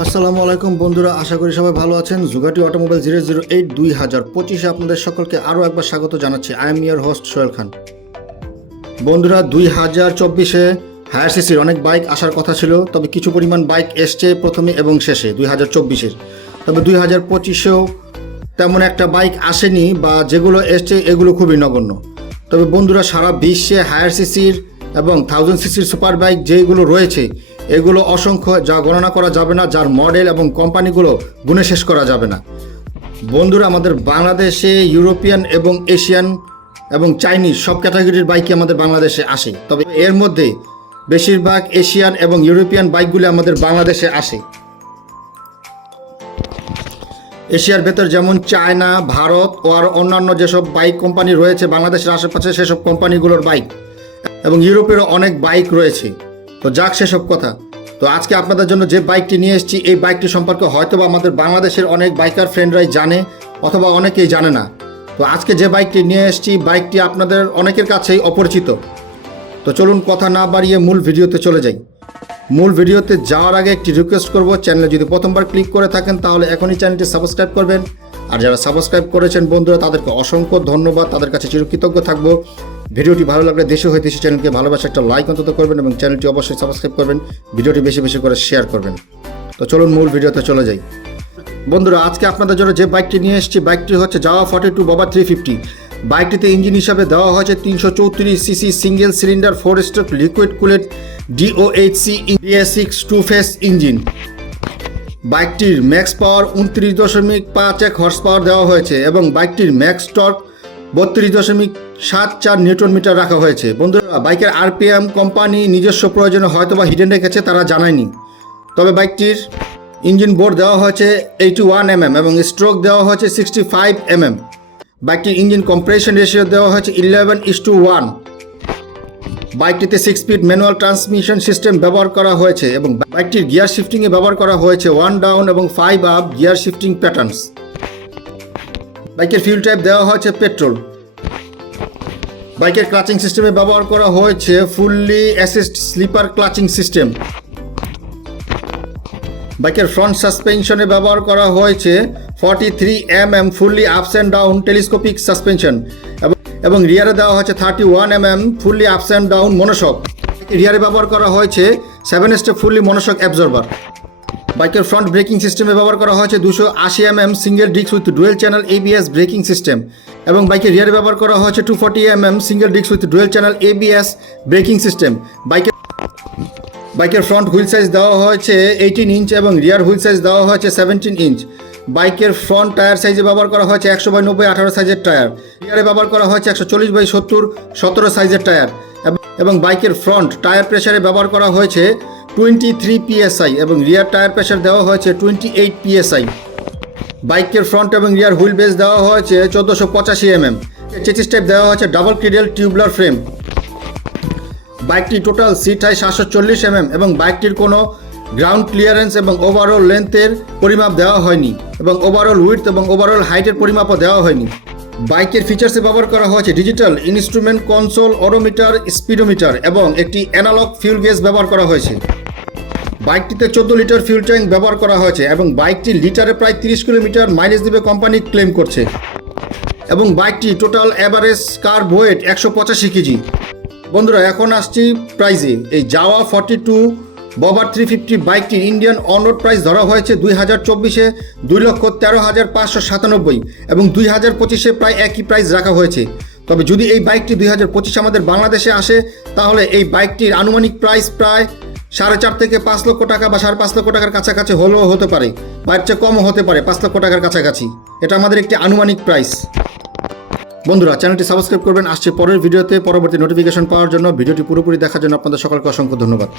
আসসালামু আলাইকুম বন্ধুরা, আশা করি সবাই ভালো আছেন। জুগাটি অটোমোবাইল 008 2025 আপনাদের সকলকে আরও একবার স্বাগত জানাচ্ছি। I am your host Sohel Khan. বন্ধুরা, 2024-এ হায়ার সিসির অনেক বাইক আসার কথা ছিল, তবে কিছু পরিমাণ বাইক এসছে প্রথমে এবং শেষে 2024-এর। তবে 2025-এও তেমন একটা বাইক আসেনি, বা যেগুলো এসছে এগুলো খুবই নগণ্য। তবে বন্ধুরা, সারা বিশ্বে হায়ার সিসির এবং 1000 সিসির সুপার বাইক যেগুলো রয়েছে এগুলো অসংখ্য, যা গণনা করা যাবে না, যার মডেল এবং কোম্পানিগুলো গুণে শেষ করা যাবে না। বন্ধুরা, আমাদের বাংলাদেশে ইউরোপিয়ান এবং এশিয়ান এবং চাইনিজ সব ক্যাটাগরির বাইকই আমাদের বাংলাদেশে আসে। তবে এর মধ্যে বেশিরভাগ এশিয়ান এবং ইউরোপিয়ান বাইকগুলি আমাদের বাংলাদেশে আসে। এশিয়ার ভেতর যেমন চায়না, ভারত ও আর অন্যান্য যেসব বাইক কোম্পানি রয়েছে বাংলাদেশের আশেপাশে, সেসব কোম্পানিগুলোর বাইক, এবং ইউরোপেরও অনেক বাইক রয়েছে। তো যাক সেসব কথা। তো আজকে আপনাদের জন্য যে বাইকটি নিয়ে এসেছি, এই বাইকটি সম্পর্কে হয়তোবা আমাদের বাংলাদেশের অনেক বাইকার ফ্রেন্ডরাই জানে, অথবা অনেকেই জানে না। তো আজকে যে বাইকটি নিয়ে এসেছি, বাইকটি আপনাদের অনেকের কাছেই অপরিচিত। তো চলুন কথা না বাড়িয়ে মূল ভিডিওতে চলে যাই। মূল ভিডিওতে যাওয়ার আগে একটি রিকোয়েস্ট করব, চ্যানেলে যদি প্রথমবার ক্লিক করে থাকেন তাহলে এখনই চ্যানেলটি সাবস্ক্রাইব করবেন। আর যারা সাবস্ক্রাইব করেছেন বন্ধুরা, তাদেরকে অসংখ্য ধন্যবাদ, তাদের কাছে চিরকৃতজ্ঞ থাকবো। ভিডিওটি ভালো লাগলে দেশে হয়ে দেশি চ্যানেলকে ভালোবাসা একটা লাইক অন্তত করবেন, এবং চ্যানেলটি অবশ্যই সাবস্ক্রাইব করবেন, ভিডিওটি বেশি বেশি করে শেয়ার করবেন। তো চলুন মূল ভিডিওতে চলে যাই। বন্ধুরা, আজকে আপনাদের জন্য যে বাইকটি নিয়ে এসেছি, বাইকটি হচ্ছে জাওয়া 42 ববা 350। বাইকটিতে ইঞ্জিন হিসাবে দেওয়া হয়েছে 334 CC single cylinder 4 stroke liquid cooled DOHC BS6 two phase engine. বাইকটির ম্যাক্স পাওয়ার 29.51 হর্স পাওয়ার দেওয়া হয়েছে, এবং বাইকটির ম্যাক্স টর্ক 32.74 নিউটন মিটার রাখা হয়েছে। বন্ধুরা, বাইকের RPM কোম্পানি নিজস্ব প্রয়োজনে হয়তোবা হিডেন রেখেছে, তারা জানায়নি। তবে বাইকটির ইঞ্জিন বোর্ড দেওয়া হয়েছে 81 mm এবং স্ট্রোক দেওয়া হয়েছে 65 mm। বাইকটির ইঞ্জিন কম্প্রেশন রেশিও দেওয়া হয়েছে 11:1। বাইকটিতে 6 স্পিড ম্যানুয়াল ট্রান্সমিশন সিস্টেম ব্যবহার করা হয়েছে, এবং বাইকটির গিয়ার শিফটিংয়ে ব্যবহার করা হয়েছে 1 ডাউন এবং 5 আপ গিয়ার শিফটিং প্যাটার্নস। বাইকের ফিউল টাইপ দেওয়া হয়েছে পেট্রোল। বাইকের ক্লাচিং সিস্টেমে ব্যবহার করা হয়েছে fully assist slipper clutching system. বাইকের ফ্রন্ট সাসপেনশনে ব্যবহার করা হয়েছে 43 mm fully ups and down telescopic suspension, এবং রিয়ারে দেওয়া হয়েছে 31 mm fully ups and down monoshock. রিয়ারে ব্যবহার করা হয়েছে 7 স্টেপ ফুললি মনোশক অ্যাবজর্বার। বাইকের ফ্রন্ট ব্রেকিং সিস্টেমে ব্যবহার করা হয়েছে 280 mm single disk with dual channel ABS braking system, এবং বাইকের রিয়ারে ব্যবহার করা হয়েছে 240 mm single disk with dual channel ABS braking system. বাইকের ফ্রন্ট হুইল সাইজ দেওয়া হয়েছে 18 ইঞ্চ এবং রিয়ার হুইল সাইজ দেওয়া হয়েছে 17 ইঞ্চ। বাইকের ফ্রন্ট টায়ার সাইজে ব্যবহার করা হয়েছে 100/90 18 সাইজের টায়ার। রিয়ারে ব্যবহার করা হয়েছে 140/70 17 সাইজের টায়ার, এবং বাইকের ফ্রন্ট টায়ার প্রেসারে ব্যবহার করা হয়েছে 23 PSI, এবং রিয়ার টায়ার প্রেসার দেওয়া হয়েছে 28 PSI। বাইকের ফ্রন্ট এবং রিয়ার হুইল বেস দেওয়া হয়েছে 1485 mm। চেসিস টাইপ দেওয়া হয়েছে ডাবল ক্রিডেল টিউবুলার ফ্রেম। বাইকটি টোটাল সিট হাই 740 mm, এবং বাইকটির কোনো গ্রাউন্ড ক্লিয়ারেন্স এবং ওভারঅল লেন্থের পরিমাপ দেওয়া হয়নি, এবং ওভারঅল উইডথ এবং ওভারঅল হাইটের পরিমাপও দেওয়া হয়নি। বাইকের ফিচার্সে ব্যবহার করা হয়েছে digital instrument console, odometer, speedometer, এবং একটি অ্যানালগ ফিউল গেজ ব্যবহার করা হয়েছে। বাইকটিতে 14 লিটার ফিউল ট্যাঙ্ক ব্যবহার করা হয়েছে, এবং বাইকটি লিটারে প্রায় 30 কিলোমিটার মাইলেজ দেবে কোম্পানি ক্লেম করছে, এবং বাইকটি টোটাল অ্যাভারেজ কার ওয়েট 185 কেজি। বন্ধুরা, এখন আসছি প্রাইজে। এই জাওয়া 42 ববা 350 বাইকটির ইন্ডিয়ান অনরোড প্রাইস ধরা হয়েছে 2024-এ 2,13,597, এবং 2025-এ প্রায় একই প্রাইস রাখা হয়েছে। তবে যদি এই বাইকটি 2025 আমাদের বাংলাদেশে আসে, তাহলে এই বাইকটির আনুমানিক প্রাইস প্রায় 4.5 থেকে 5 লক্ষ টাকা বা 5.5 লক্ষ টাকার কাছাকাছি হলেও হতে পারে, বা এর চেয়ে কমও হতে পারে, 5 লক্ষ টাকার কাছাকাছি। এটা আমাদের একটি আনুমানিক প্রাইস। বন্ধুরা, চ্যানেলটি সাবস্ক্রাইব করবেন। আসছে পরের ভিডিওতে। পরবর্তী নোটিফিকেশন পাওয়ার জন্য ভিডিওটি পুরোপুরি দেখার জন্য আপনাদের সকলকে অসংখ্য ধন্যবাদ।